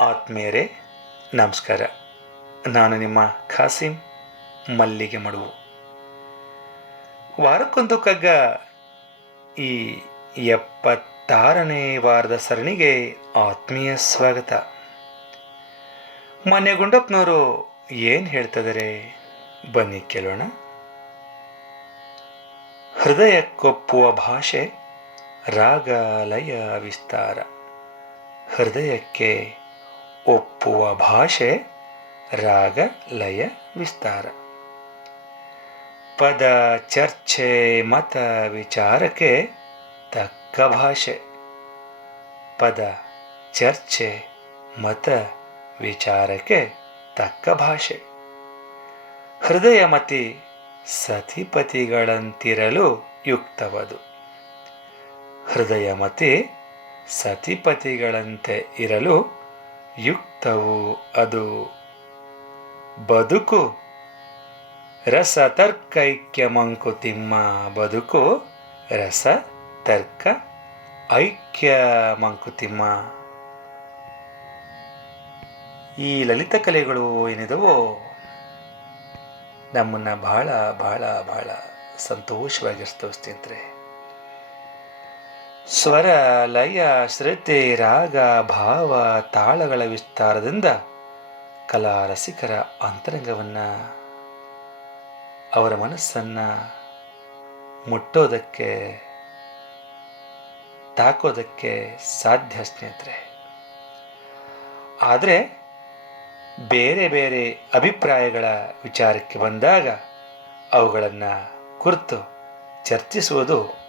ಆತ್ಮೀಯರೇ, ನಮಸ್ಕಾರ. ನಾನು ನಿಮ್ಮ ಖಾಸಿಂ ಮಲ್ಲಿಗೆ ಮಡುವು. ವಾರಕ್ಕೊಂದು ಕಗ್ಗ ಈ ಎಪ್ಪತ್ತಾರನೇ ವಾರದ ಸರಣಿಗೆ ಆತ್ಮೀಯ ಸ್ವಾಗತ. ಮೊನ್ನೆ ಗುಂಡಪ್ಪನವರು ಏನು ಹೇಳ್ತಿದ್ದಾರೆ ಬನ್ನಿ ಕೇಳೋಣ. ಹೃದಯಕ್ಕೊಪ್ಪುವ ಭಾಷೆ ರಾಗ ಲಯ ವಿಸ್ತಾರ. ಹೃದಯಕ್ಕೆ ಒಪ್ಪುವ ಭಾಷೆ ರಾಗ, ಲಯ, ವಿಸ್ತಾರ. ಪದ, ಚರ್ಚೆ, ಮತ, ವಿಚಾರಕ್ಕೆ ತಕ್ಕ ಭಾಷೆ. ಪದ, ಚರ್ಚೆ, ಮತ, ವಿಚಾರಕ್ಕೆ ತಕ್ಕ ಭಾಷೆ. ಹೃದಯಮತಿ ಸತಿಪತಿಗಳಂತಿರಲು ಯುಕ್ತವದು. ಹೃದಯಮತಿ ಸತಿಪತಿಗಳಂತೆ ಇರಲು ಯುಕ್ತವು ಅದು ಬದುಕು. ರಸ ತರ್ಕೈಕ್ಯ ಮಂಕುತಿಮ್ಮ ಬದುಕು. ರಸ ತರ್ಕ ಐಕ್ಯ ಮಂಕುತಿಮ್ಮ ಈ ಲಲಿತ ಕಲೆಗಳು ಏನಿದವೋ, ನಮ್ಮನ್ನು ಬಹಳ ಬಹಳ ಬಹಳ ಸಂತೋಷವಾಗಿರ್ತವೆ ಸ್ನೇಹಿತರೆ. ಸ್ವರ, ಲಯ, ಶ್ರದ್ಧೆ, ರಾಗ, ಭಾವ, ತಾಳಗಳ ವಿಸ್ತಾರದಿಂದ ಕಲಾ ರಸಿಕರ ಅಂತರಂಗವನ್ನು ಅವರ ಮನಸ್ಸನ್ನು ಮುಟ್ಟೋದಕ್ಕೆ, ತಾಕೋದಕ್ಕೆ ಸಾಧ್ಯ ಸ್ನೇಹಿತರೆ. ಆದರೆ ಬೇರೆ ಬೇರೆ ಅಭಿಪ್ರಾಯಗಳ ವಿಚಾರಕ್ಕೆ ಬಂದಾಗ ಅವುಗಳನ್ನು ಕುರಿತು ಚರ್ಚಿಸುವುದು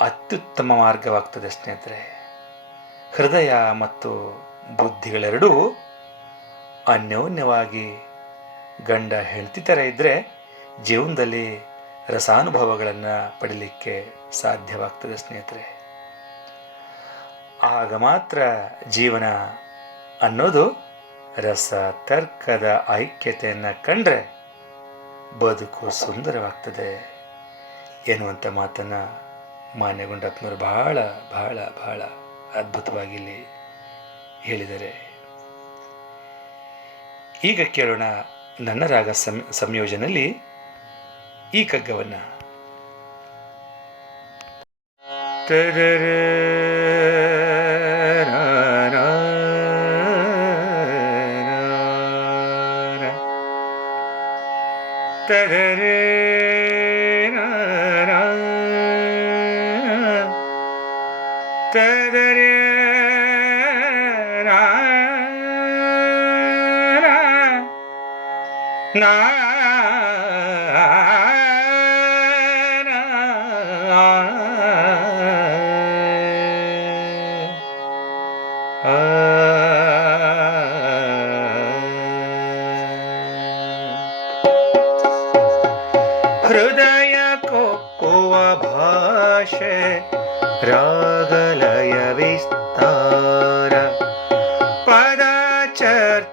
ಅತ್ಯುತ್ತಮ ಮಾರ್ಗವಾಗ್ತದೆ ಸ್ನೇಹಿತರೆ. ಹೃದಯ ಮತ್ತು ಬುದ್ಧಿಗಳೆರಡೂ ಅನ್ಯೋನ್ಯವಾಗಿ ಗಂಡ ಹೆಂಡತಿ ಥರ ಇದ್ದರೆ ಜೀವನದಲ್ಲಿ ರಸಾನುಭವಗಳನ್ನು ಪಡೀಲಿಕ್ಕೆ ಸಾಧ್ಯವಾಗ್ತದೆ ಸ್ನೇಹಿತರೆ. ಆಗ ಮಾತ್ರ ಜೀವನ ಅನ್ನೋದು ರಸ ತರ್ಕದ ಐಕ್ಯತೆಯನ್ನು ಕಂಡ್ರೆ ಬದುಕು ಸುಂದರವಾಗ್ತದೆ ಎನ್ನುವಂಥ ಮಾತನ್ನು ಮಾನ್ಯ ಗುಂಡಪ್ಪನವರು ಬಹಳ ಬಹಳ ಬಹಳ ಅದ್ಭುತವಾಗಿ ಇಲ್ಲಿ ಹೇಳಿದ್ದಾರೆ ಈಗ ಕೇಳೋಣ ನನ್ನ ರಾಗ ಸಂ ಈ ಕಗ್ಗವನ್ನು ಹೃದಯ ಕೊಪ್ಪುವ ಭಾಷೆ ರಾಗಲಯ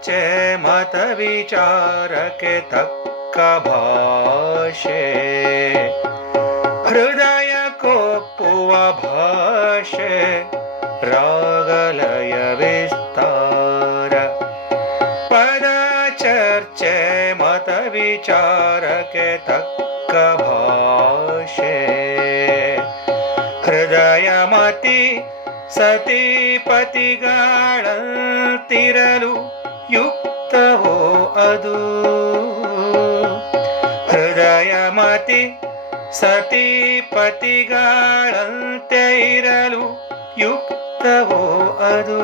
ಚರ್ಚೆ ಮತ ವಿಚಾರಕ್ಕೆ ತಕ್ಕ ಭಾಷೆ ಹೃದಯ ಕೊಪ್ಪುವ ಭಾಷೆ ರಾಗಲಯ ವಿಸ್ತಾರ ಪದ ಚರ್ಚೆ ಮತ ವಿಚಾರಕ್ಕೆ ತಕ್ಕ ಭಾಷೆ ಹೃದಯ ಮತಿ ಸತಿಪತಿಗಳಂತಿರಲು ಯುಕ್ತವೋ ಅದು. ಹೃದಯ ಮತಿ ಸತಿಪತಿಗಳಂತೆ ಇರಲು ಯುಕ್ತವೋ ಅದು.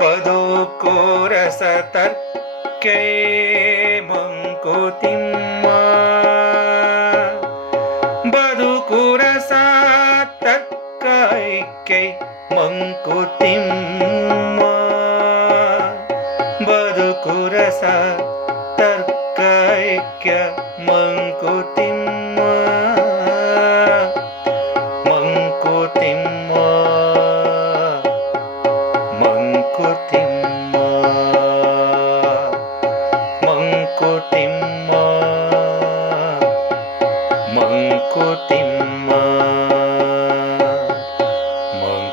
ಬದುಕು ರಸ ತರ್ಕೆ ಮಂಕುತಿಮ್ಮ ಬದುಕು ರಸ ತರ್ಕ ಐಕ್ಯ ಮಂಕುತಿಮ್ಮ